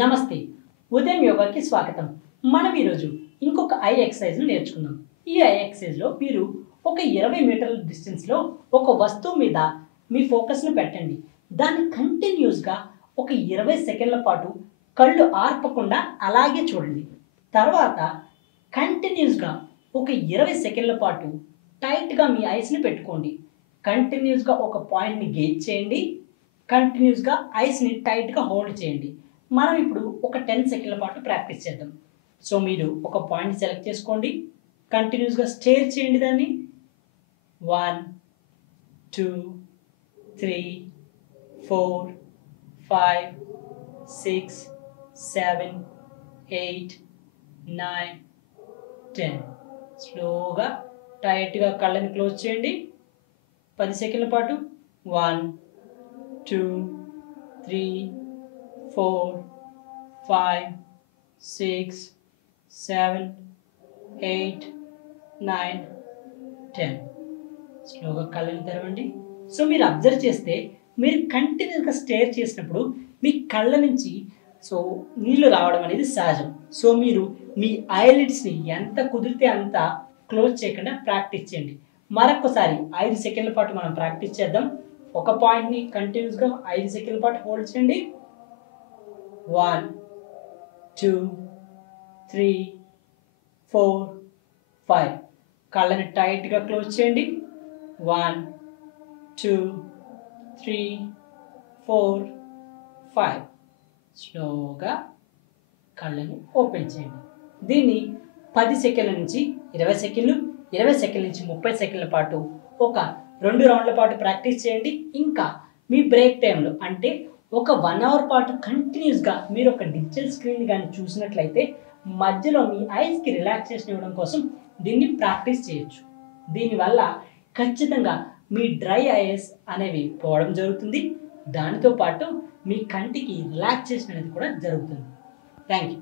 నమస్తే ఉదయం యోగాకి స్వాగతం. మనం ఈరోజు ఇంకొక ఐ ఎక్సర్సైజ్ను నేర్చుకుందాం. ఈ ఐ ఎక్సర్సైజ్లో మీరు ఒక 20 మీటర్ల డిస్టెన్స్లో ఒక వస్తువు మీద మీ ఫోకస్ను పెట్టండి. దాన్ని కంటిన్యూస్గా ఒక 20 సెకండ్ల పాటు కళ్ళు ఆర్పకుండా అలాగే చూడండి. తర్వాత కంటిన్యూస్గా ఒక 20 సెకండ్ల పాటు టైట్గా మీ ఐస్ని పెట్టుకోండి. కంటిన్యూస్గా ఒక పాయింట్ని గేజ్ చేయండి. కంటిన్యూస్గా ఐస్ని టైట్గా హోల్డ్ చేయండి. మనం ఇప్పుడు ఒక 10 సెకండ్ల పాటు ప్రాక్టీస్ చేద్దాం. సో మీరు ఒక పాయింట్ సెలెక్ట్ చేసుకోండి. కంటిన్యూస్గా స్టేర్ చేయండి దాన్ని. 1 2 3 4 5 6 7 8 9 10. స్లోగా టైట్గా కళ్ళని క్లోజ్ చేయండి. 10 సెకండ్ల పాటు 1 2 3 4 5 6 7 8 9 10. స్లోగా కళ్ళని తెరవండి. సో మీరు అబ్జర్వ్ చేస్తే మీరు కంటిన్యూస్గా స్టేర్ చేసినప్పుడు మీ కళ్ళ నుంచి నీళ్ళు రావడం అనేది సహజం. సో మీరు మీ ఐలిడ్స్ని ఎంత కుదిరితే అంత క్లోజ్ చేయకుండా ప్రాక్టీస్ చేయండి. మరొకసారి 5 సెకండ్ల పాటు మనం ప్రాక్టీస్ చేద్దాం. ఒక పాయింట్ని కంటిన్యూస్గా 5 సెకండ్ల పాటు హోల్డ్ చేయండి. 1 2 3 4 5. కళ్ళని టైట్గా క్లోజ్ చేయండి. 1 2 3 4 5. స్లోగా కళ్ళని ఓపెన్ చేయండి. దీన్ని 10 సెకండ్ల నుంచి 20 సెకండ్లు, 20 సెకండ్ల నుంచి 30 సెకండ్ల పాటు ఒక 2 రౌండ్ల పాటు ప్రాక్టీస్ చేయండి. ఇంకా మీ బ్రేక్ టైంలో అంటే ఒక 1 అవర్ పాటు కంటిన్యూస్గా మీరు ఒక డిజిటల్ స్క్రీన్ కానీ చూసినట్లయితే మధ్యలో మీ ఐస్కి రిలాక్సేషన్ ఇవ్వడం కోసం దీన్ని ప్రాక్టీస్ చేయొచ్చు. దీనివల్ల ఖచ్చితంగా మీ డ్రై ఐస్ అనేవి పోవడం జరుగుతుంది. దానితో పాటు మీ కంటికి రిలాక్సేషన్ అనేది కూడా జరుగుతుంది. Thank you.